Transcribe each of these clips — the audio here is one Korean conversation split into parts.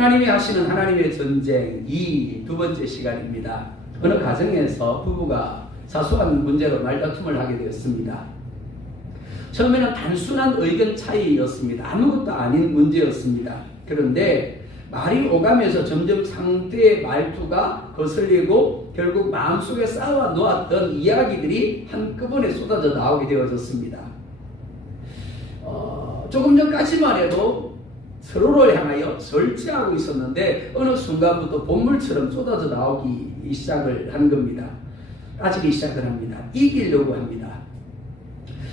하나님이 하시는 하나님의 전쟁, 이 두 번째 시간입니다. 어느 가정에서 부부가 사소한 문제로 말다툼을 하게 되었습니다. 처음에는 단순한 의견 차이였습니다. 아무것도 아닌 문제였습니다. 그런데 말이 오가면서 점점 상대의 말투가 거슬리고 결국 마음속에 쌓아 놓았던 이야기들이 한꺼번에 쏟아져 나오게 되어졌습니다. 조금 전까지만 해도 서로를 향하여 절제하고 있었는데 어느 순간부터 본물처럼 쏟아져 나오기 시작을 한 겁니다. 따지기 시작을 합니다. 이기려고 합니다.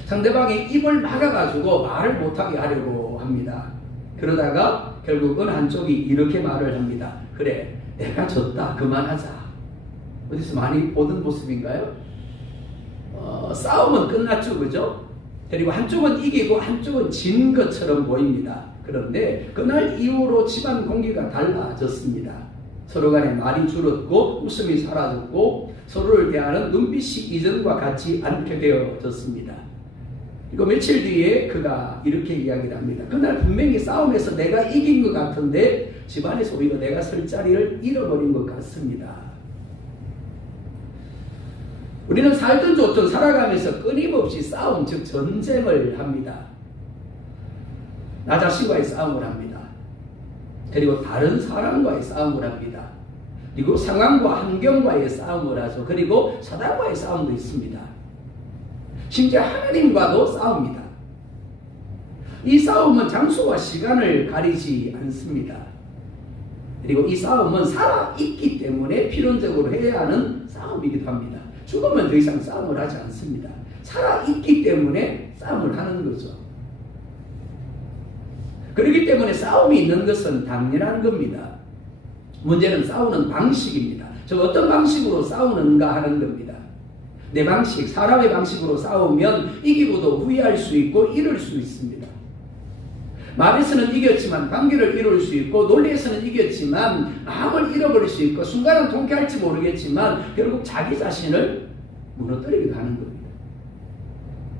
상대방이 입을 막아가지고 말을 못하게 하려고 합니다. 그러다가 결국은 한쪽이 이렇게 말을 합니다. 그래, 내가 졌다. 그만하자. 어디서 많이 보던 모습인가요? 싸움은 끝났죠. 그죠? 그리고 한쪽은 이기고 한쪽은 진 것처럼 보입니다. 그런데 그날 이후로 집안 공기가 달라졌습니다. 서로 간에 말이 줄었고 웃음이 사라졌고 서로를 대하는 눈빛이 이전과 같지 않게 되어졌습니다. 그리고 며칠 뒤에 그가 이렇게 이야기를 합니다. 그날 분명히 싸움에서 내가 이긴 것 같은데 집안에서 오히려 내가 설 자리를 잃어버린 것 같습니다. 우리는 살든 좋든 살아가면서 끊임없이 싸움, 즉 전쟁을 합니다. 나 자신과의 싸움을 합니다. 그리고 다른 사람과의 싸움을 합니다. 그리고 상황과 환경과의 싸움을 하죠. 그리고 사단과의 싸움도 있습니다. 심지어 하나님과도 싸웁니다. 이 싸움은 장소와 시간을 가리지 않습니다. 그리고 이 싸움은 살아있기 때문에 필연적으로 해야 하는 싸움이기도 합니다. 죽으면 더 이상 싸움을 하지 않습니다. 살아있기 때문에 싸움을 하는 거죠. 그렇기 때문에 싸움이 있는 것은 당연한 겁니다. 문제는 싸우는 방식입니다. 저 어떤 방식으로 싸우는가 하는 겁니다. 내 방식, 사람의 방식으로 싸우면 이기고도 후회할 수 있고 잃을 수 있습니다. 말에서는 이겼지만 관계를 이룰 수 있고 논리에서는 이겼지만 마음을 잃어버릴 수 있고 순간은 통쾌할지 모르겠지만 결국 자기 자신을 무너뜨리게 하는 겁니다.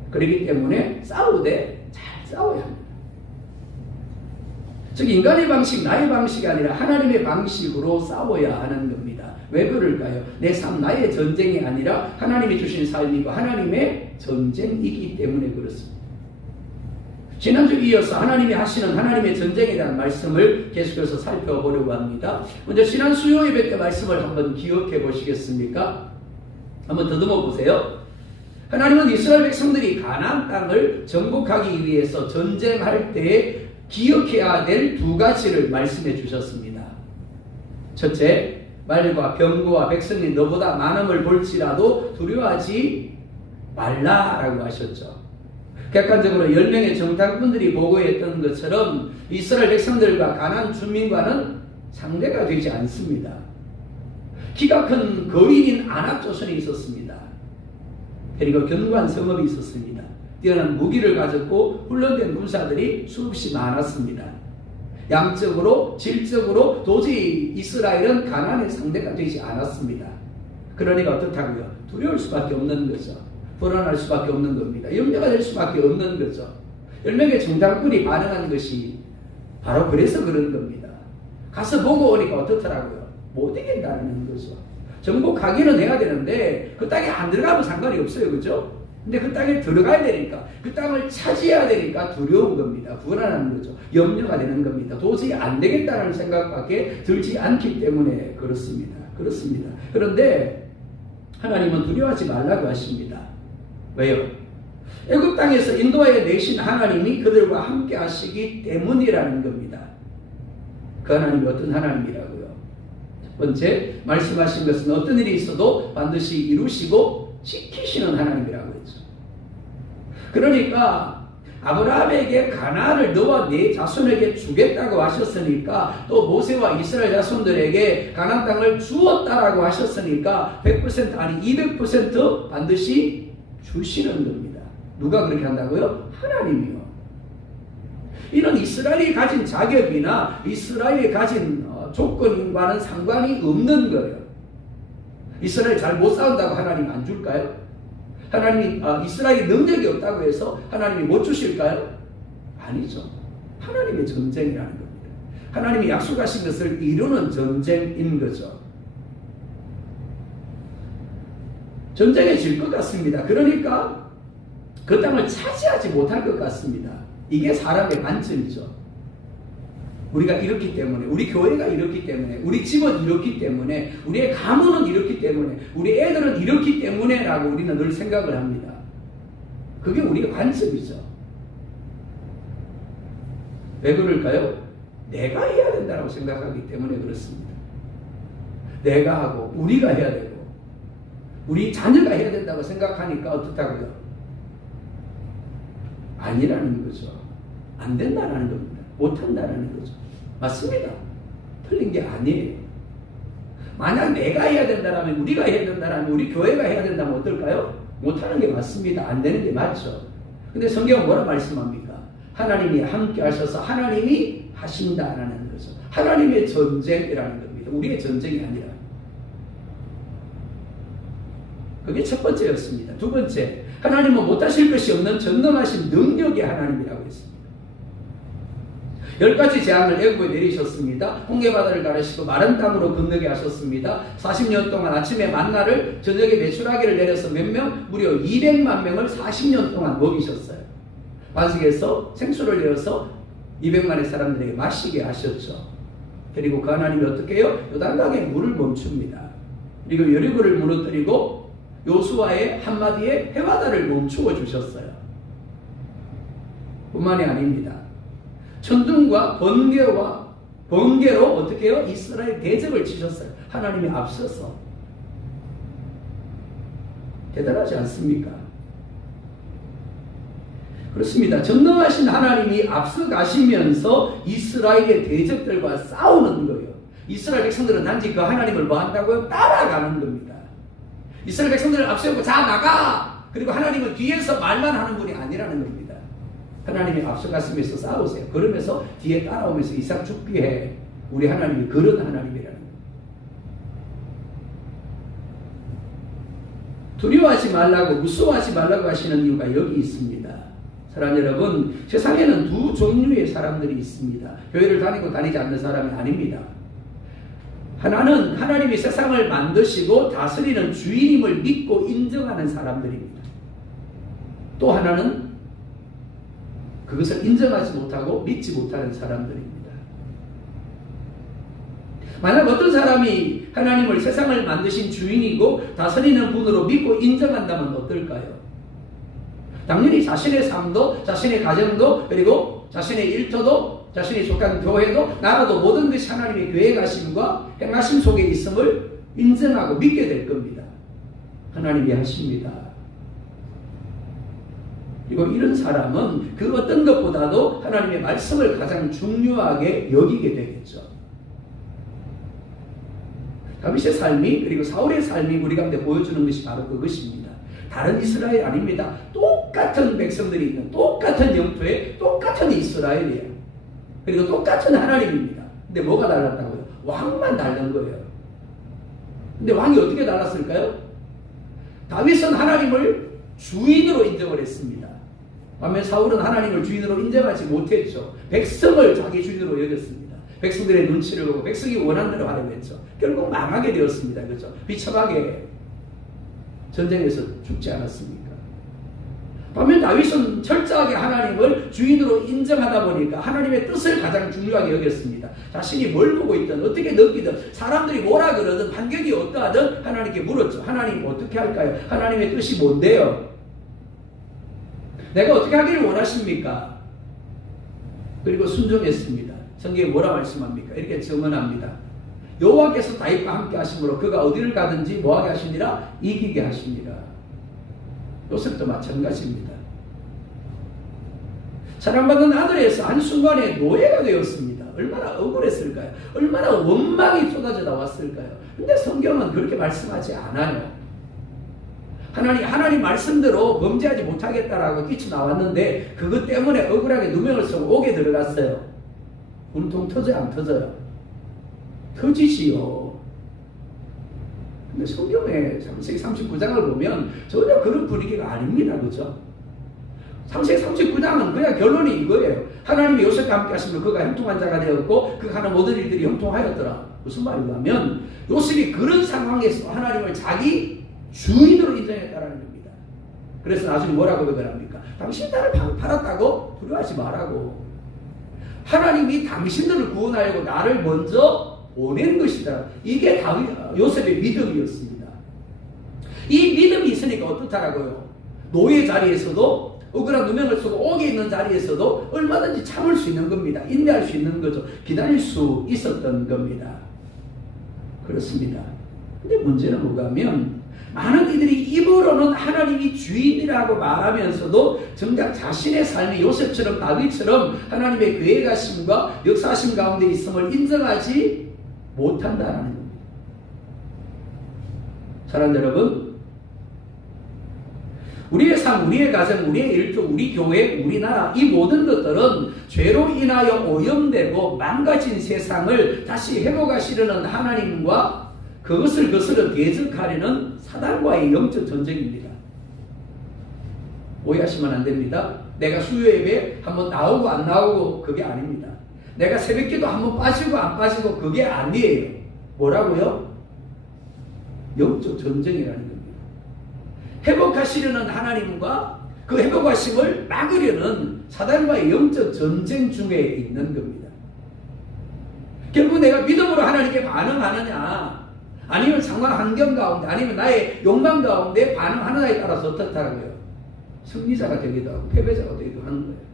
그렇기 때문에 싸우되 잘 싸워야 합니다. 즉 인간의 방식, 나의 방식이 아니라 하나님의 방식으로 싸워야 하는 겁니다. 왜 그럴까요? 내 삶, 나의 전쟁이 아니라 하나님이 주신 삶이고 하나님의 전쟁이기 때문에 그렇습니다. 지난주 이어서 하나님이 하시는 하나님의 전쟁에 대한 말씀을 계속해서 살펴보려고 합니다. 먼저 지난 수요 예배 때 말씀을 한번 기억해 보시겠습니까? 한번 더듬어 보세요. 하나님은 이스라엘 백성들이 가나안 땅을 정복하기 위해서 전쟁할 때 기억해야 될 두 가지를 말씀해 주셨습니다. 첫째, 말과 병거와 백성이 너보다 많음을 볼지라도 두려워하지 말라라고 하셨죠. 객관적으로 10명의 정탐꾼들이 보고했던 것처럼 이스라엘 백성들과 가나안 주민과는 상대가 되지 않습니다. 키가 큰 거인인 아낙 조선이 있었습니다. 그리고 견고한 성읍이 있었습니다. 뛰어난 무기를 가졌고 훈련된 군사들이 수없이 많았습니다. 양적으로 질적으로 도저히 이스라엘은 가나안의 상대가 되지 않았습니다. 그러니까 어떻다고요? 두려울 수밖에 없는 거죠. 불안할 수밖에 없는 겁니다. 염려가 될 수밖에 없는 거죠. 10명의 정탐꾼이 반응한 것이 바로 그래서 그런 겁니다. 가서 보고 오니까 어떻더라고요? 못 이긴다는 거죠. 정복하기는 해야 되는데 그 땅에 안 들어가면 상관이 없어요. 그죠? 근데 그 땅에 들어가야 되니까 그 땅을 차지해야 되니까 두려운 겁니다. 불안한 거죠. 염려가 되는 겁니다. 도저히 안 되겠다는 생각밖에 들지 않기 때문에 그렇습니다. 그런데 하나님은 두려워하지 말라고 하십니다. 왜요? 애굽 땅에서 인도하여 내신 하나님이 그들과 함께 하시기 때문이라는 겁니다. 그 하나님이 어떤 하나님이라고요? 첫 번째, 말씀하신 것은 어떤 일이 있어도 반드시 이루시고 지키시는 하나님이라고 했죠. 그러니까 아브라함에게 가나안을 너와 네 자손에게 주겠다고 하셨으니까 또 모세와 이스라엘 자손들에게 가나안 땅을 주었다라고 하셨으니까 100% 아니 200% 반드시 주시는 겁니다. 누가 그렇게 한다고요? 하나님이요. 이는 이스라엘이 가진 자격이나 이스라엘이 가진 조건과는 상관이 없는 거예요. 이스라엘 잘 못 싸운다고 하나님 안 줄까요? 하나님이 이스라엘이 능력이 없다고 해서 하나님이 못 주실까요? 아니죠. 하나님의 전쟁이라는 겁니다. 하나님이 약속하신 것을 이루는 전쟁인 거죠. 전쟁에 질 것 같습니다. 그러니까 그 땅을 차지하지 못할 것 같습니다. 이게 사람의 관점이죠. 우리가 이렇기 때문에, 우리 교회가 이렇기 때문에, 우리 집은 이렇기 때문에, 우리의 가문은 이렇기 때문에, 우리 애들은 이렇기 때문에 라고 우리는 늘 생각을 합니다. 그게 우리의 관점이죠. 왜 그럴까요? 내가 해야 된다고 생각하기 때문에 그렇습니다. 내가 하고 우리가 해야 되고 우리 자녀가 해야 된다고 생각하니까 어떻다고요? 아니라는 거죠. 안 된다는 겁니다. 못한다는 거죠. 맞습니다. 틀린 게 아니에요. 만약 내가 해야 된다면, 우리가 해야 된다면, 우리 교회가 해야 된다면 어떨까요? 못하는 게 맞습니다. 안 되는 게 맞죠. 근데 성경은 뭐라 말씀합니까? 하나님이 함께 하셔서 하나님이 하신다라는 거죠. 하나님의 전쟁이라는 겁니다. 우리의 전쟁이 아니라. 그게 첫 번째였습니다. 두 번째, 하나님은 못하실 것이 없는 전능하신 능력의 하나님이라고 했습니다. 10가지 재앙을 애굽에 내리셨습니다. 홍해바다를 가르시고 마른 땅으로 건너게 하셨습니다. 40년 동안 아침에 만나를 저녁에 메추라기를 내려서 몇 명? 무려 200만 명을 40년 동안 먹이셨어요. 반석에서 생수를 내어서 200만의 사람들에게 마시게 하셨죠. 그리고 그 하나님이 어떻게 해요? 요단강에 물을 멈춥니다. 그리고 여리고를 무너뜨리고 요수아의 한마디에 해바다를 멈추어 주셨어요. 뿐만이 아닙니다. 천둥과 번개로 어떻게 해요? 이스라엘 대적을 치셨어요. 하나님이 앞서서. 대단하지 않습니까? 그렇습니다. 전능하신 하나님이 앞서 가시면서 이스라엘의 대적들과 싸우는 거예요. 이스라엘 백성들은 단지 그 하나님을 뭐 한다고요? 따라가는 겁니다. 이스라엘 백성들을 앞세우고 자 나가! 그리고 하나님은 뒤에서 말만 하는 분이 아니라는 겁니다. 하나님이 앞서 가시면서 싸우세요. 그러면서 뒤에 따라오면서 이삭 죽게 해. 우리 하나님이 그런 하나님이라는 거예요. 두려워하지 말라고, 무서워하지 말라고 하시는 이유가 여기 있습니다. 사랑하는 여러분, 세상에는 두 종류의 사람들이 있습니다. 교회를 다니고 다니지 않는 사람이 아닙니다. 하나는 하나님이 세상을 만드시고 다스리는 주인임을 믿고 인정하는 사람들입니다. 또 하나는 그것을 인정하지 못하고 믿지 못하는 사람들입니다. 만약 어떤 사람이 하나님을 세상을 만드신 주인이고 다스리는 분으로 믿고 인정한다면 어떨까요? 당연히 자신의 삶도, 자신의 가정도, 그리고 자신의 일터도, 자신이 속한 교회도, 나라도 모든 것이 하나님의 계획하심과 행하심 속에 있음을 인정하고 믿게 될 겁니다. 하나님이 하십니다. 그리고 이런 사람은 그 어떤 것보다도 하나님의 말씀을 가장 중요하게 여기게 되겠죠. 다윗의 삶이, 그리고 사울의 삶이 우리 가운데 보여주는 것이 바로 그것입니다. 다른 이스라엘 아닙니다. 똑같은 백성들이 있는 똑같은 영토에 똑같은 이스라엘이에요. 그리고 똑같은 하나님입니다. 근데 뭐가 달랐다고요? 왕만 다른 거예요. 근데 왕이 어떻게 달랐을까요? 다윗은 하나님을 주인으로 인정을 했습니다. 반면 사울은 하나님을 주인으로 인정하지 못했죠. 백성을 자기 주인으로 여겼습니다. 백성들의 눈치를 보고 백성이 원하는 대로 하려고 했죠. 결국 망하게 되었습니다. 그렇죠? 비참하게 전쟁에서 죽지 않았습니까? 반면 다윗은 철저하게 하나님을 주인으로 인정하다 보니까 하나님의 뜻을 가장 중요하게 여겼습니다. 자신이 뭘 보고 있든 어떻게 느끼든 사람들이 뭐라 그러든 환경이 어떠하든 하나님께 물었죠. 하나님 어떻게 할까요? 하나님의 뜻이 뭔데요? 내가 어떻게 하기를 원하십니까? 그리고 순종했습니다. 성경에 뭐라 말씀합니까? 이렇게 증언합니다. 여호와께서 다윗과 함께 하심으로 그가 어디를 가든지 뭐하게 하시니라? 이기게 하십니다. 요셉도 마찬가지입니다. 사랑받는 아들에서 한순간에 노예가 되었습니다. 얼마나 억울했을까요? 얼마나 원망이 쏟아져 나왔을까요? 근데 성경은 그렇게 말씀하지 않아요. 하나님 말씀대로 범죄하지 못하겠다라고 뛰쳐나왔는데 그것 때문에 억울하게 누명을 쓰고 옥에 들어갔어요. 분통 터져요? 안 터져요? 터지지요. 근데 성경의 창세기 39장을 보면 전혀 그런 분위기가 아닙니다. 그죠? 창세기 39장은 그냥 결론이 이거예요. 하나님이 요셉과 함께 하시면 그가 형통한 자가 되었고 그가 하는 모든 일들이 형통하였더라. 무슨 말인가 하면 요셉이 그런 상황에서 하나님을 자기 주인으로 인정했다라는 겁니다. 그래서 나중에 뭐라고 표현합니까? 당신 나를 팔았다고 두려워하지 말라고. 하나님이 당신들을 구원하려고 나를 먼저 보낸 것이다. 이게 요셉의 믿음이었습니다. 이 믿음이 있으니까 어떻다라고요? 노예 자리에서도 억울한 누명을 쓰고 옥에 있는 자리에서도 얼마든지 참을 수 있는 겁니다. 인내할 수 있는 거죠. 기다릴 수 있었던 겁니다. 그렇습니다. 근데 문제는 뭐가 하면 많은 이들이 입으로는 하나님이 주인이라고 말하면서도 정작 자신의 삶이 요셉처럼 다윗처럼 하나님의 계획하심과 역사하심 가운데 있음을 인정하지 못한다는 겁니다. 사랑하는 여러분, 우리의 삶, 우리의 가정, 우리의 일터, 우리 교회, 우리나라 이 모든 것들은 죄로 인하여 오염되고 망가진 세상을 다시 회복하시려는 하나님과 그것을 거스려 대적하려는 사단과의 영적 전쟁입니다. 오해하시면 안 됩니다. 내가 수요 예배 한번 나오고 안 나오고 그게 아닙니다. 내가 새벽기도 한번 빠지고 안 빠지고 그게 아니에요. 뭐라고요? 영적 전쟁이라는 겁니다. 회복하시려는 하나님과 그 회복하심을 막으려는 사단과의 영적 전쟁 중에 있는 겁니다. 결국 내가 믿음으로 하나님께 반응하느냐 아니면 상황 환경 가운데 아니면 나의 욕망 가운데 반응하느냐에 따라서 어떻다고요? 승리자가 되기도 하고 패배자가 되기도 하는 거예요.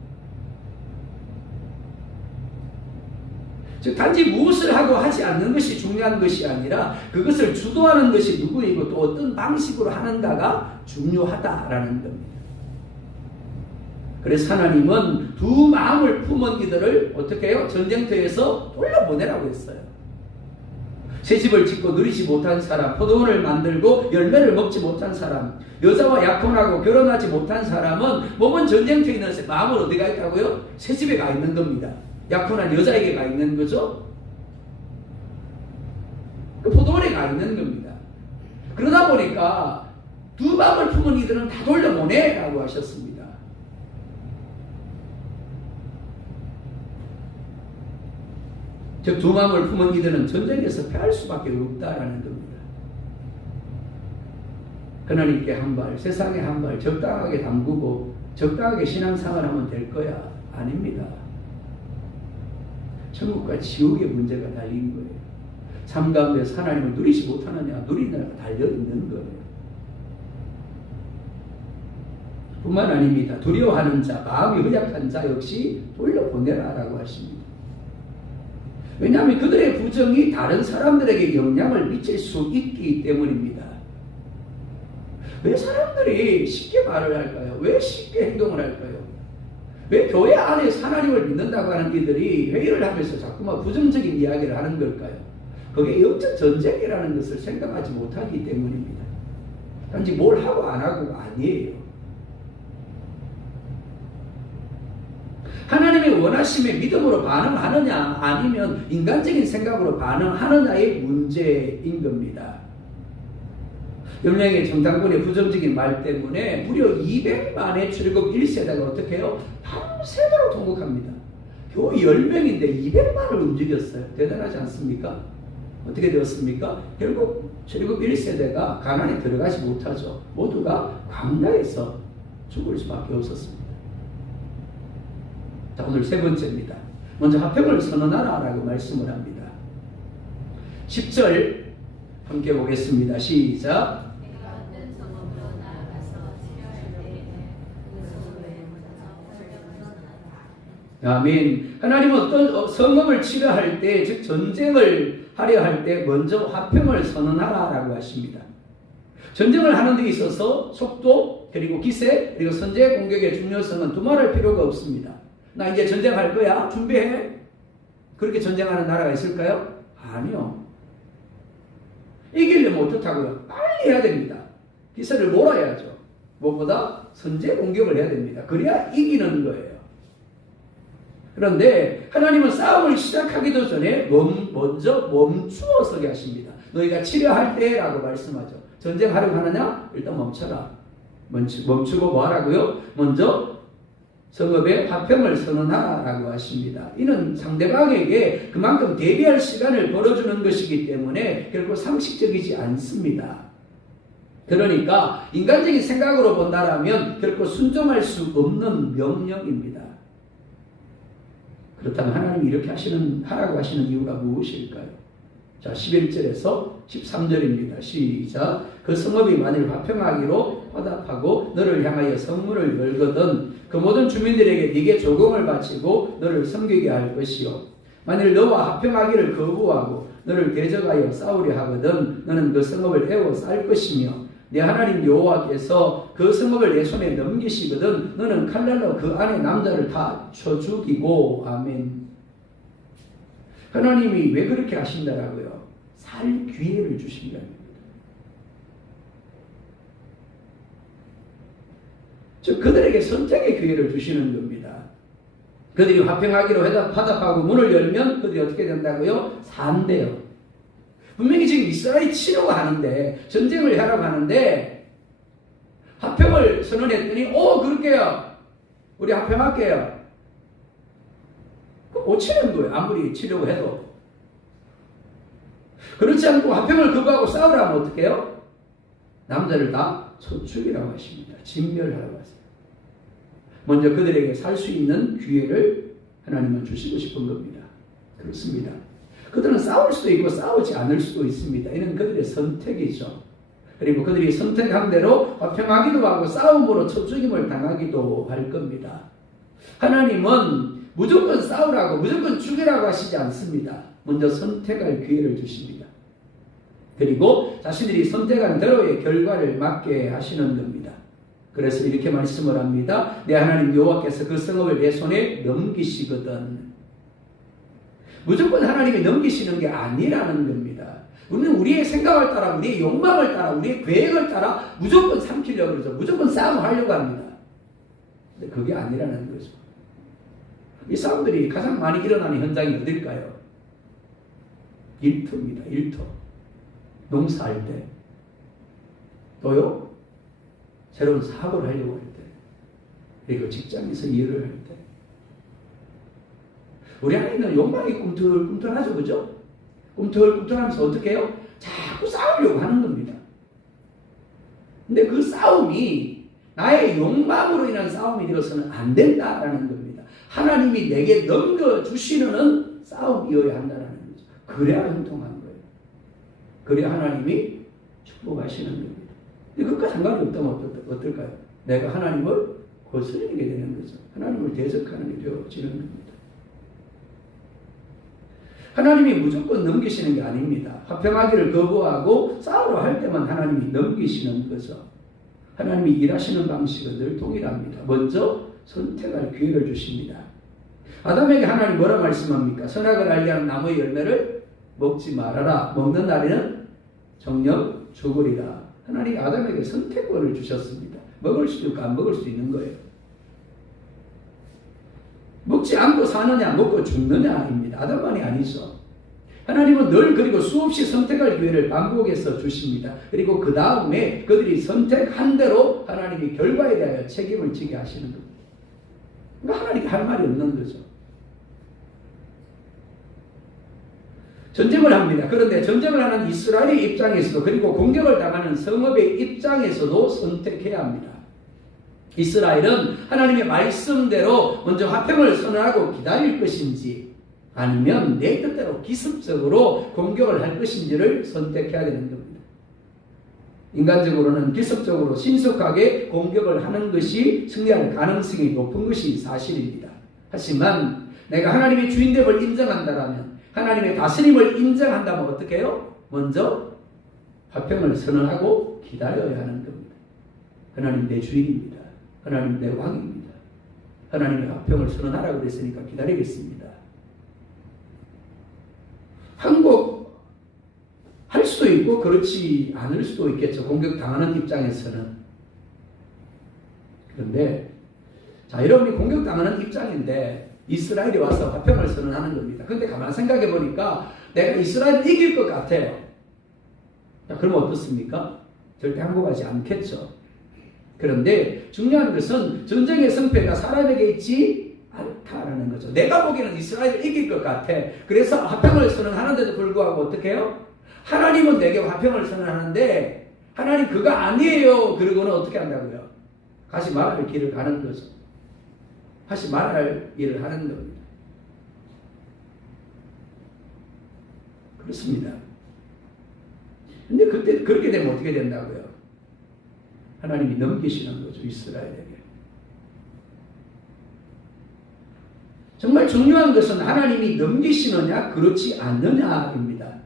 즉 단지 무엇을 하고 하지 않는 것이 중요한 것이 아니라 그것을 주도하는 것이 누구이고 또 어떤 방식으로 하는가가 중요하다라는 겁니다. 그래서 하나님은 두 마음을 품은 이들을 어떻게 해요? 전쟁터에서 돌려보내라고 했어요. 새 집을 짓고 누리지 못한 사람, 포도원을 만들고 열매를 먹지 못한 사람, 여자와 약혼하고 결혼하지 못한 사람은 몸은 전쟁터에 있는 마음은 어디가 있다고요? 새 집에 가 있는 겁니다. 약혼한 여자에게 가 있는 거죠. 그 포도원에 가 있는 겁니다. 그러다 보니까 두 마음을 품은 이들은 다 돌려보내라고 하셨습니다. 즉 두 마음을 품은 이들은 전쟁에서 패할 수밖에 없다라는 겁니다. 하나님께 한 발, 세상에 한 발 적당하게 담그고 적당하게 신앙생활을 하면 될 거야? 아닙니다. 천국과 지옥의 문제가 달린 거예요. 삶 가운데서 하나님을 누리지 못하느냐 누리느냐가 달려있는 거예요. 뿐만 아닙니다. 두려워하는 자, 마음이 허약한 자 역시 돌려보내라라고 하십니다. 왜냐하면 그들의 부정이 다른 사람들에게 영향을 미칠 수 있기 때문입니다. 왜 사람들이 쉽게 말을 할까요? 왜 쉽게 행동을 할까요? 왜 교회 안에서 하나님을 믿는다고 하는 이들이 회의를 하면서 자꾸만 부정적인 이야기를 하는 걸까요? 그게 영적 전쟁이라는 것을 생각하지 못하기 때문입니다. 단지 뭘 하고 안 하고가 아니에요. 하나님의 원하심에 믿음으로 반응하느냐 아니면 인간적인 생각으로 반응하느냐의 문제인 겁니다. 연령의 정당군의 부정적인 말 때문에 무려 200만의 출애굽 1세대가 어떻게 해요? 밤새도록 통곡합니다. 겨우 10명인데 200만을 움직였어요. 대단하지 않습니까? 어떻게 되었습니까? 결국 출애굽 1세대가 가나안에 들어가지 못하죠. 모두가 광야에서 죽을 수밖에 없었습니다. 자, 오늘 세 번째입니다. 먼저 화평을 선언하라라고 말씀을 합니다. 10절 함께 보겠습니다. 시작. 아멘. 하나님은 어떤 성읍을 치료할 때, 즉 전쟁을 하려 할 때 먼저 화평을 선언하라라고 하십니다. 전쟁을 하는 데 있어서 속도, 그리고 기세, 그리고 선제 공격의 중요성은 두말할 필요가 없습니다. 나 이제 전쟁할 거야. 준비해. 그렇게 전쟁하는 나라가 있을까요? 아니요. 이기려면 어떻다고요? 빨리 해야 됩니다. 기세를 몰아야죠. 무엇보다 선제 공격을 해야 됩니다. 그래야 이기는 거예요. 그런데 하나님은 싸움을 시작하기도 전에 먼저 멈추어 서게 하십니다. 너희가 치료할 때라고 말씀하죠. 전쟁하려고 하느냐? 일단 멈춰라. 멈추고 뭐 하라고요? 먼저 성읍에 화평을 선언하라고 하십니다. 이는 상대방에게 그만큼 대비할 시간을 벌어주는 것이기 때문에 결코 상식적이지 않습니다. 그러니까 인간적인 생각으로 본다라면 결코 순종할 수 없는 명령입니다. 그렇다면 하나님이 이렇게 하라고 하시는 이유가 무엇일까요? 자, 11절에서 13절입니다. 시작. 그 성읍이 만일 화평하기로 화답하고 너를 향하여 성문을 열거든 그 모든 주민들에게 네게 조공을 바치고 너를 섬기게 할 것이요. 만일 너와 화평하기를 거부하고 너를 대적하여 싸우려 하거든 너는 그 성읍을 에워 쌀 것이며 내 하나님 여호와께서 그 성읍을 내 손에 넘기시거든 너는 칼날로 그 안에 남자를 다 쳐 죽이고. 아멘. 하나님이 왜 그렇게 하신다라고요? 살 기회를 주신다는 겁니다. 즉 그들에게 선택의 기회를 주시는 겁니다. 그들이 화평하기로 화답하고 문을 열면 그들이 어떻게 된다고요? 산대요. 분명히 지금 이스라엘이 치려고 하는데 전쟁을 하라고 하는데 화평을 선언했더니 그럴게요. 우리 화평할게요. 못 치는 거예요. 아무리 치려고 해도. 그렇지 않고 화평을 거부하고 싸우라면 어떻게 해요? 남자를 다 소축이라고 하십니다. 진멸하라고 하세요. 먼저 그들에게 살 수 있는 기회를 하나님은 주시고 싶은 겁니다. 그렇습니다. 그들은 싸울 수도 있고 싸우지 않을 수도 있습니다. 이는 그들의 선택이죠. 그리고 그들이 선택한 대로 화평하기도 하고 싸움으로 첫 죽임을 당하기도 할 겁니다. 하나님은 무조건 싸우라고 무조건 죽이라고 하시지 않습니다. 먼저 선택할 기회를 주십니다. 그리고 자신들이 선택한 대로의 결과를 맞게 하시는 겁니다. 그래서 이렇게 말씀을 합니다. 내 하나님 여호와께서 그 성읍을 내 손에 넘기시거든. 무조건 하나님이 넘기시는 게 아니라는 겁니다. 우리는 우리의 생각을 따라 우리의 욕망을 따라 우리의 계획을 따라 무조건 삼키려고 그러죠. 무조건 싸움을 하려고 합니다. 근데 그게 아니라는 거죠. 이 싸움들이 가장 많이 일어나는 현장이 어딜까요? 일터입니다. 일터. 농사할 때. 또요. 새로운 사고를 하려고 할 때. 그리고 직장에서 일을 할 때. 우리 안에는 욕망이 꿈틀꿈틀하죠. 그죠? 꿈틀꿈틀하면서 어떻게 해요? 자꾸 싸우려고 하는 겁니다. 근데 그 싸움이 나의 욕망으로 인한 싸움이 되어서는 안 된다라는 겁니다. 하나님이 내게 넘겨주시는 싸움이어야 한다는 거죠. 그래야 형통한 거예요. 그래야 하나님이 축복하시는 겁니다. 근데 그것과 상관이 없다면 어떨까요? 내가 하나님을 거스르게 되는 거죠. 하나님을 대적하는 게 되어지는 겁니다. 하나님이 무조건 넘기시는 게 아닙니다. 화평하기를 거부하고 싸우러 할 때만 하나님이 넘기시는 거죠. 하나님이 일하시는 방식은 늘 동일합니다. 먼저 선택할 기회를 주십니다. 아담에게 하나님 뭐라 말씀합니까? 선악을 알게 하는 나무의 열매를 먹지 말아라. 먹는 날에는 정녕 죽으리라. 하나님이 아담에게 선택권을 주셨습니다. 먹을 수도 있고 안 먹을 수 있는 거예요. 먹지 않고 사느냐 먹고 죽느냐입니다. 아담만이 아니죠. 하나님은 늘 그리고 수없이 선택할 기회를 반복해서 주십니다. 그리고 그 다음에 그들이 선택한 대로 하나님이 결과에 대하여 책임을 지게 하시는 겁니다. 그러니까 하나님이 할 말이 없는 거죠. 전쟁을 합니다. 그런데 전쟁을 하는 이스라엘의 입장에서도 그리고 공격을 당하는 성읍의 입장에서도 선택해야 합니다. 이스라엘은 하나님의 말씀대로 먼저 화평을 선언하고 기다릴 것인지 아니면 내 뜻대로 기습적으로 공격을 할 것인지를 선택해야 되는 겁니다. 인간적으로는 기습적으로 신속하게 공격을 하는 것이 승리할 가능성이 높은 것이 사실입니다. 하지만 내가 하나님의 주인됨을 인정한다면 하나님의 다스림을 인정한다면 어떻게 해요? 먼저 화평을 선언하고 기다려야 하는 겁니다. 하나님 내 주인입니다. 하나님 내 왕입니다. 하나님의 화평을 선언하라고 그랬으니까 기다리겠습니다. 항복할 수도 있고 그렇지 않을 수도 있겠죠. 공격당하는 입장에서는. 그런데 자, 여러분이 공격당하는 입장인데 이스라엘이 와서 화평을 선언하는 겁니다. 그런데 가만 생각해 보니까 내가 이스라엘을 이길 것 같아요. 자, 그럼 어떻습니까? 절대 항복하지 않겠죠. 그런데 중요한 것은 전쟁의 승패가 사람에게 있지 않다라는 거죠. 내가 보기에는 이스라엘을 이길 것 같아. 그래서 화평을 선언하는데도 불구하고 어떻게 해요? 하나님은 내게 화평을 선언하는데 하나님 그거 아니에요. 그러고는 어떻게 한다고요? 다시 말할 길을 가는 거죠. 다시 말할 일을 하는 겁니다. 그렇습니다. 근데 그때 그렇게 되면 어떻게 된다고요? 하나님이 넘기시는 거죠. 이스라엘에게. 정말 중요한 것은 하나님이 넘기시느냐 그렇지 않느냐입니다.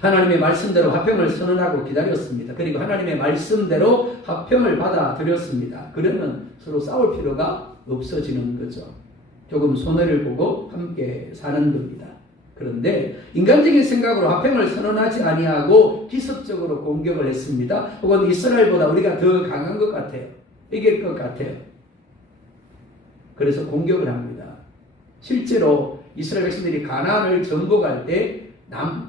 하나님의 말씀대로 화평을 선언하고 기다렸습니다. 그리고 하나님의 말씀대로 화평을 받아들였습니다. 그러면 서로 싸울 필요가 없어지는 거죠. 조금 손해를 보고 함께 사는 겁니다. 그런데 인간적인 생각으로 화평을 선언하지 아니하고 기습적으로 공격을 했습니다. 혹은 이스라엘보다 우리가 더 강한 것 같아요. 이길 것 같아요. 그래서 공격을 합니다. 실제로 이스라엘 백성들이 가나안을 정복할 때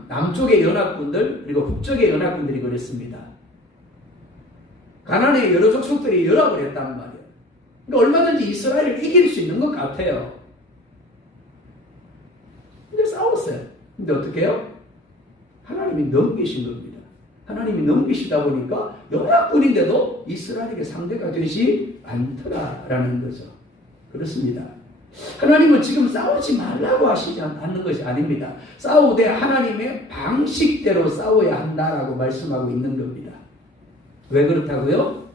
남쪽의 연합군들 그리고 북쪽의 연합군들이 그랬습니다. 가나안의 여러 족속들이 연합을 했단 말이에요. 그러니까 얼마든지 이스라엘을 이길 수 있는 것 같아요. 근데 싸웠어요. 근데 어떻게 해요? 하나님이 넘기신 겁니다. 하나님이 넘기시다 보니까 연합군인데도 이스라엘에게 상대가 되지 않더라라는 거죠. 그렇습니다. 하나님은 지금 싸우지 말라고 하시지 않는 것이 아닙니다. 싸우되 하나님의 방식대로 싸워야 한다라고 말씀하고 있는 겁니다. 왜 그렇다고요?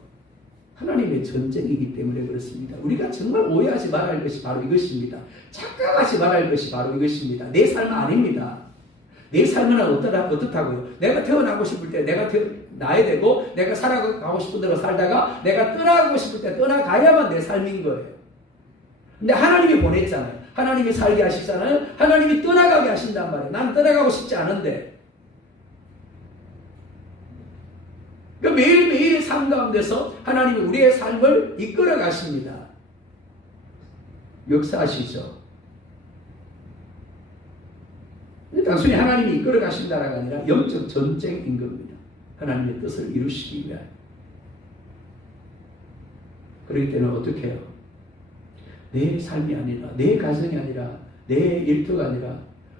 하나님의 전쟁이기 때문에 그렇습니다. 우리가 정말 오해하지 말아야 할 것이 바로 이것입니다. 착각하지 말아야 할 것이 바로 이것입니다. 내 삶은 아닙니다. 내 삶은 어떻다고요? 내가 태어나고 싶을 때 내가 나야 되고 내가 살아가고 싶은 대로 살다가 내가 떠나고 싶을 때 떠나가야만 내 삶인 거예요. 근데 하나님이 보냈잖아요. 하나님이 살게 하시잖아요. 하나님이 떠나가게 하신단 말이에요. 나는 떠나가고 싶지 않은데. 그러니까 매일매일의 삶 가운데서 하나님이 우리의 삶을 이끌어 가십니다. 역사하시죠. 단순히 하나님이 이끌어 가신다가 아니라 영적 전쟁인 겁니다. 하나님의 뜻을 이루시기 위하여. 그렇기 때문에 어떻게 해요? 내 삶이 아니라, 내 가정이 아니라, 내 일터가 아니라,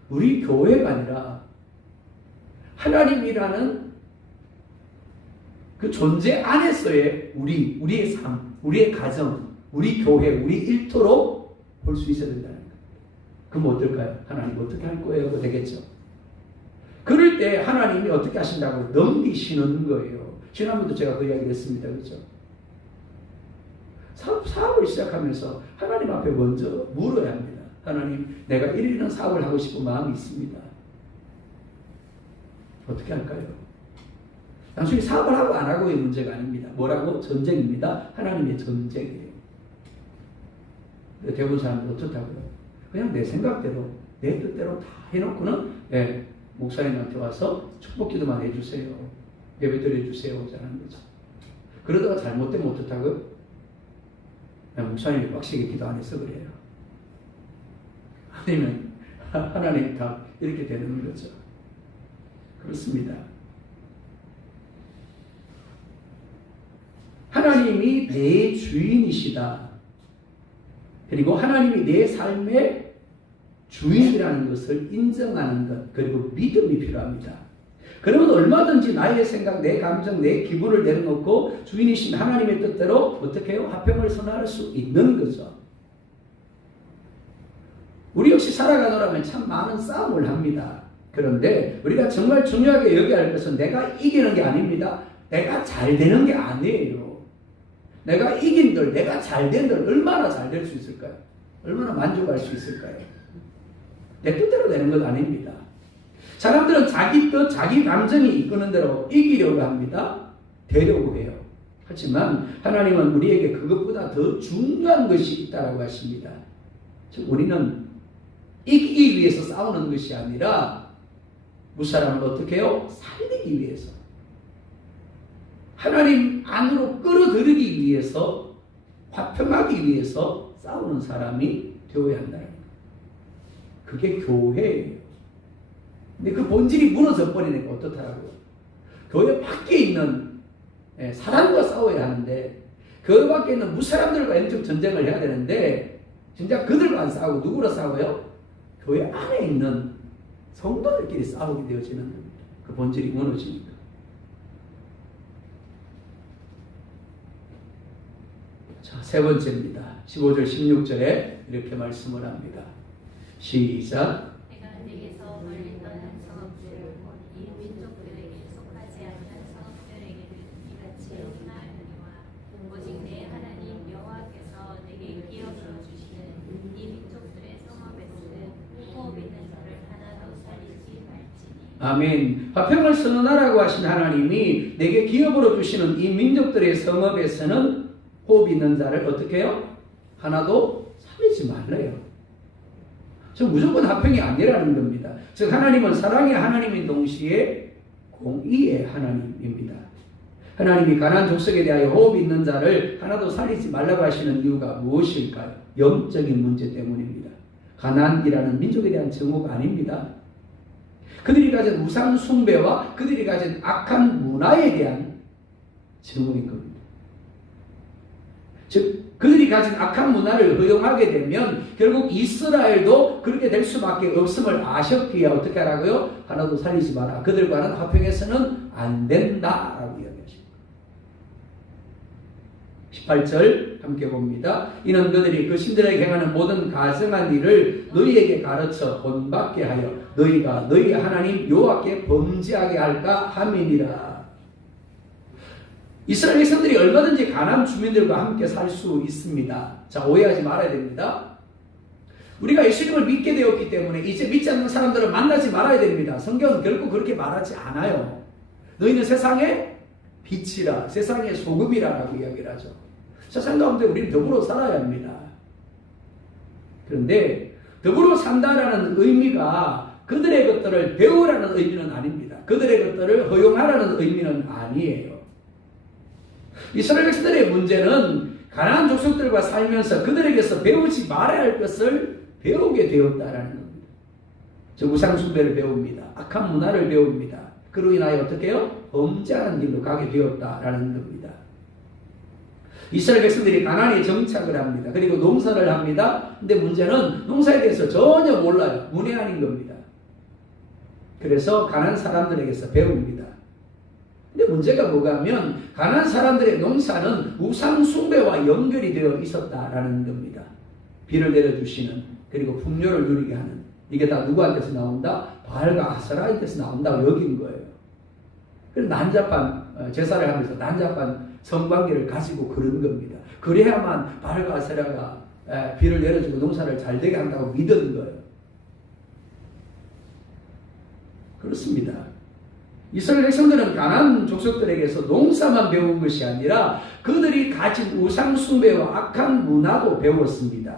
우리 교회가 아니라 하나님이라는 그 존재 안에서의 우리의 삶, 우리의 가정, 우리 교회, 우리 일터로 볼 수 있어야 된다는 거예요. 그럼 어떨까요? 하나님 어떻게 할 거예요? 되겠죠. 그럴 때 하나님이 어떻게 하신다고 넘기시는 거예요. 지난번도 제가 그 이야기를 했습니다. 그렇죠? 사업을 시작하면서 하나님 앞에 먼저 물어야 합니다. 하나님, 내가 이런 사업을 하고 싶은 마음이 있습니다. 어떻게 할까요? 단순히 사업을 하고 안 하고의 문제가 아닙니다. 뭐라고? 전쟁입니다. 하나님의 전쟁이에요. 대부분 사람들 어떻다고요? 그냥 내 생각대로, 내 뜻대로 다 해놓고는 목사님한테 와서 축복 기도만 해주세요. 예배 드려주세요. 하는 거죠. 그러다가 잘못되면 어떻다고요? 목사님이 빡시게 기도 안 해서 그래요. 아니면 하나님 다 이렇게 되는 거죠. 그렇습니다. 하나님이 내 주인이시다. 그리고 하나님이 내 삶의 주인이라는 것을 인정하는 것, 그리고 믿음이 필요합니다. 그러면 얼마든지 나의 생각, 내 감정, 내 기분을 내려놓고 주인이신 하나님의 뜻대로 어떻게 해요? 화평을 선언할 수 있는 거죠. 우리 역시 살아가노라면 참 많은 싸움을 합니다. 그런데 우리가 정말 중요하게 여겨야 할 것은 내가 이기는 게 아닙니다. 내가 잘 되는 게 아니에요. 내가 이긴들, 내가 잘 된들 얼마나 잘 될 수 있을까요? 얼마나 만족할 수 있을까요? 내 뜻대로 되는 건 아닙니다. 사람들은 자기 뜻, 자기 감정이 이끄는 대로 이기려고 합니다. 되려고 해요. 하지만 하나님은 우리에게 그것보다 더 중요한 것이 있다고 하십니다. 즉 우리는 이기기 위해서 싸우는 것이 아니라 무사람을 어떻게 해요? 살리기 위해서. 하나님 안으로 끌어들이기 위해서, 화평하기 위해서 싸우는 사람이 되어야 한다는 거예요. 그게 교회예요. 근데 그 본질이 무너져 버리니까 어떻다라고요? 교회 밖에 있는 사단과 싸워야 하는데 그 밖에 있는 무사람들과 영적 전쟁을 해야 되는데 진짜 그들과 안 싸우고 누구로 싸워요? 교회 안에 있는 성도들끼리 싸우게 되어지는 겁니다. 그 본질이 무너지니까. 자, 세 번째입니다. 15절 16절에 이렇게 말씀을 합니다. 시작. 내가 내게서 멀리 떠난 성읍들을 이 민족들에게 속하지 않는 성읍들에게 이같이 행하느니와 오직 내 하나님 여호와께서 내게 기업으로 주시는 이 민족들의 성읍에서는 호흡 있는 자를 하나도 살리지 말지니. 아멘. 화평을 선언하라고 하신 하나님이 내게 기업으로 주시는 이 민족들의 성읍에서는 호흡 있는 자를 어떻게 해요? 하나도 살리지 말래요. 저 무조건 화평이 아니라는 겁니다. 즉 하나님은 사랑의 하나님인 동시에 공의의 하나님입니다. 하나님이 가나안 족속에 대하여 호흡 있는 자를 하나도 살리지 말라고 하시는 이유가 무엇일까요? 영적인 문제 때문입니다. 가나안이라는 민족에 대한 증오가 아닙니다. 그들이 가진 우상 숭배와 그들이 가진 악한 문화에 대한 증오인 겁니다. 즉 그들이 가진 악한 문화를 허용하게 되면 결국 이스라엘도 그렇게 될 수밖에 없음을 아셨기에 어떻게 하라고요? 하나도 살리지 마라. 그들과는 화평해서는 안 된다라고 이야기하십니다. 18절 함께 봅니다. 이는 그들이 그 신들에게 행하는 모든 가증한 일을 너희에게 가르쳐 본받게 하여 너희가 너희 하나님 여호와께 범죄하게 할까 함이니라. 이스라엘 백성들이 얼마든지 가나안 주민들과 함께 살 수 있습니다. 자, 오해하지 말아야 됩니다. 우리가 예수님을 믿게 되었기 때문에 이제 믿지 않는 사람들을 만나지 말아야 됩니다. 성경은 결코 그렇게 말하지 않아요. 너희는 세상의 빛이라, 세상의 소금이라라고 이야기를 하죠. 세상 가운데 우리는 더불어 살아야 합니다. 그런데 더불어 산다라는 의미가 그들의 것들을 배우라는 의미는 아닙니다. 그들의 것들을 허용하라는 의미는 아니에요. 이스라엘 백성들의 문제는 가나안 족속들과 살면서 그들에게서 배우지 말아야 할 것을 배우게 되었다라는 겁니다. 저 우상 숭배를 배웁니다. 악한 문화를 배웁니다. 그로 인하여 어떻게 해요? 범죄하는 길로 가게 되었다라는 겁니다. 이스라엘 백성들이 가나안에 정착을 합니다. 그리고 농사를 합니다. 근데 문제는 농사에 대해서 전혀 몰라요. 문외한인 겁니다. 그래서 가나안 사람들에게서 배웁니다. 근데 문제가 뭐가 하면 가나안 사람들의 농사는 우상 숭배와 연결이 되어 있었다라는 겁니다. 비를 내려주시는, 그리고 풍요를 누리게 하는, 이게 다 누구한테서 나온다? 바알과 아세라한테서 나온다고 여긴 거예요. 그래서 난잡한 제사를 하면서 난잡한 성관계를 가지고 그런 겁니다. 그래야만 바알과 아세라가 비를 내려주고 농사를 잘 되게 한다고 믿은 거예요. 그렇습니다. 이스라엘 백성들은 가나안 족속들에게서 농사만 배운 것이 아니라 그들이 가진 우상 숭배와 악한 문화도 배웠습니다.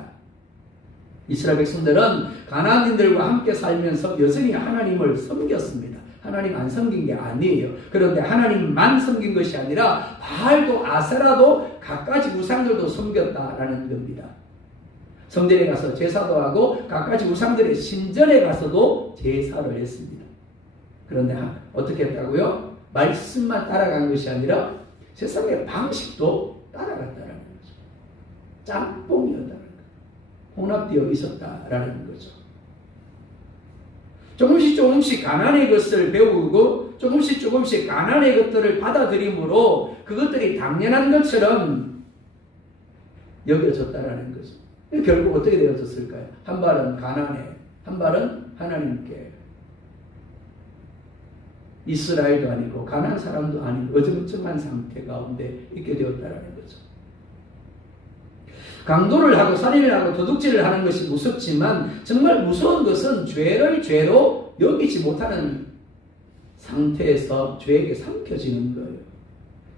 이스라엘 백성들은 가나안인들과 함께 살면서 여전히 하나님을 섬겼습니다. 하나님 안 섬긴 게 아니에요. 그런데 하나님만 섬긴 것이 아니라 바알도 아세라도 갖가지 우상들도 섬겼다라는 겁니다. 성전에 가서 제사도 하고 갖가지 우상들의 신전에 가서도 제사를 했습니다. 그런데 어떻게 했다고요? 말씀만 따라간 것이 아니라 세상의 방식도 따라갔다라는 거죠. 짬뽕이었다는 거죠. 혼합되어 있었다라는 거죠. 조금씩 가나안의 것을 배우고 조금씩 가나안의 것들을 받아들임으로 그것들이 당연한 것처럼 여겨졌다라는 거죠. 결국 어떻게 되어졌을까요? 한 발은 가나안에, 한 발은 하나님께. 이스라엘도 아니고 가나안 사람도 아닌 어정쩡한 상태 가운데 있게 되었다라는 거죠. 강도를 하고 살인을 하고 도둑질을 하는 것이 무섭지만 정말 무서운 것은 죄를 죄로 여기지 못하는 상태에서 죄에게 삼켜지는 거예요.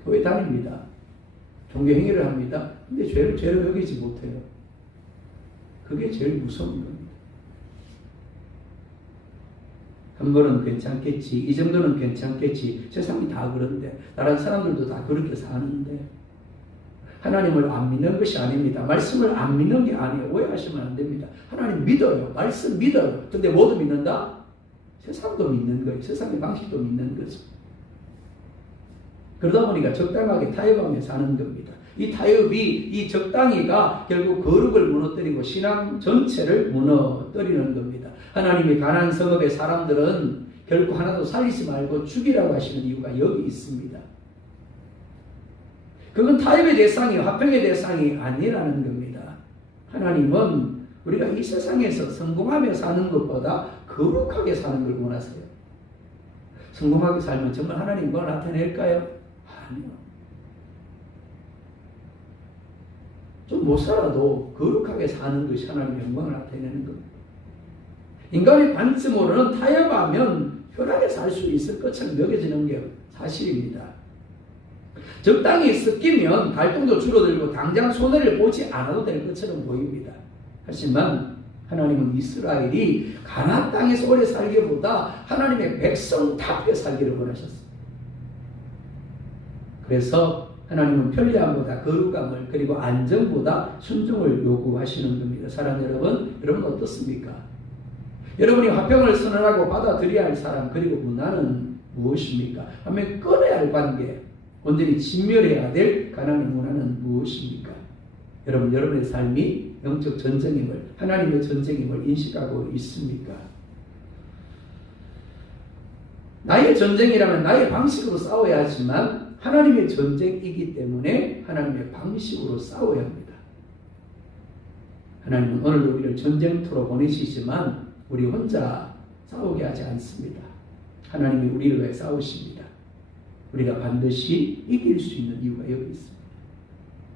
교회 다닙니다. 종교 행위를 합니다. 근데 죄를 죄로 여기지 못해요. 그게 제일 무서운 겁니다. 한 번은 괜찮겠지, 이 정도는 괜찮겠지, 세상이 다 그런데, 다른 사람들도 다 그렇게 사는데, 하나님을 안 믿는 것이 아닙니다. 말씀을 안 믿는 게 아니에요. 오해하시면 안 됩니다. 하나님 믿어요. 말씀 믿어요. 근데 뭐도 믿는다? 세상도 믿는 거예요. 세상의 방식도 믿는 거죠. 그러다 보니까 적당하게 타협하며 사는 겁니다. 이 타협이, 이 적당히가 결국 거룩을 무너뜨리고 신앙 전체를 무너뜨리는 겁니다. 하나님이 가나안 성읍의 사람들은 결국 하나도 살리지 말고 죽이라고 하시는 이유가 여기 있습니다. 그건 타협의 대상이 화평의 대상이 아니라는 겁니다. 하나님은 우리가 이 세상에서 성공하며 사는 것보다 거룩하게 사는 걸 원하세요. 성공하게 살면 정말 하나님 그걸 나타낼까요? 아니요. 좀 못 살아도 거룩하게 사는 것이 하나님의 영광을 나타내는 겁니다. 인간의 관점으로는 타협하면 편하게 살 수 있을 것처럼 여겨지는 게 사실입니다. 적당히 섞이면 갈등도 줄어들고 당장 손해를 보지 않아도 될 것처럼 보입니다. 하지만 하나님은 이스라엘이 가나안 땅에서 오래 살기보다 하나님의 백성답게 살기를 원하셨습니다. 그래서 하나님은 편리함보다 거룩함을 그리고 안정보다 순종을 요구하시는 겁니다. 사랑하는 여러분 어떻습니까? 여러분이 화평을 선언하고 받아들여야 할 사람 그리고 문화는 무엇입니까? 하면 끊어야 할 관계, 온전히 진멸해야 될 가나안의 문화는 무엇입니까? 여러분의 삶이 영적 전쟁임을, 하나님의 전쟁임을 인식하고 있습니까? 나의 전쟁이라면 나의 방식으로 싸워야 하지만 하나님의 전쟁이기 때문에 하나님의 방식으로 싸워야 합니다. 하나님은 오늘 우리를 전쟁터로 보내시지만 우리 혼자 싸우게 하지 않습니다. 하나님이 우리를 위해 싸우십니다. 우리가 반드시 이길 수 있는 이유가 여기 있습니다.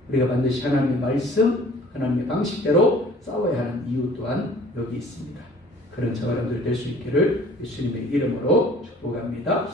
우리가 반드시 하나님의 말씀, 하나님의 방식대로 싸워야 하는 이유 또한 여기 있습니다. 그런 저와 여러분들 될 수 있기를 예수님의 이름으로 축복합니다.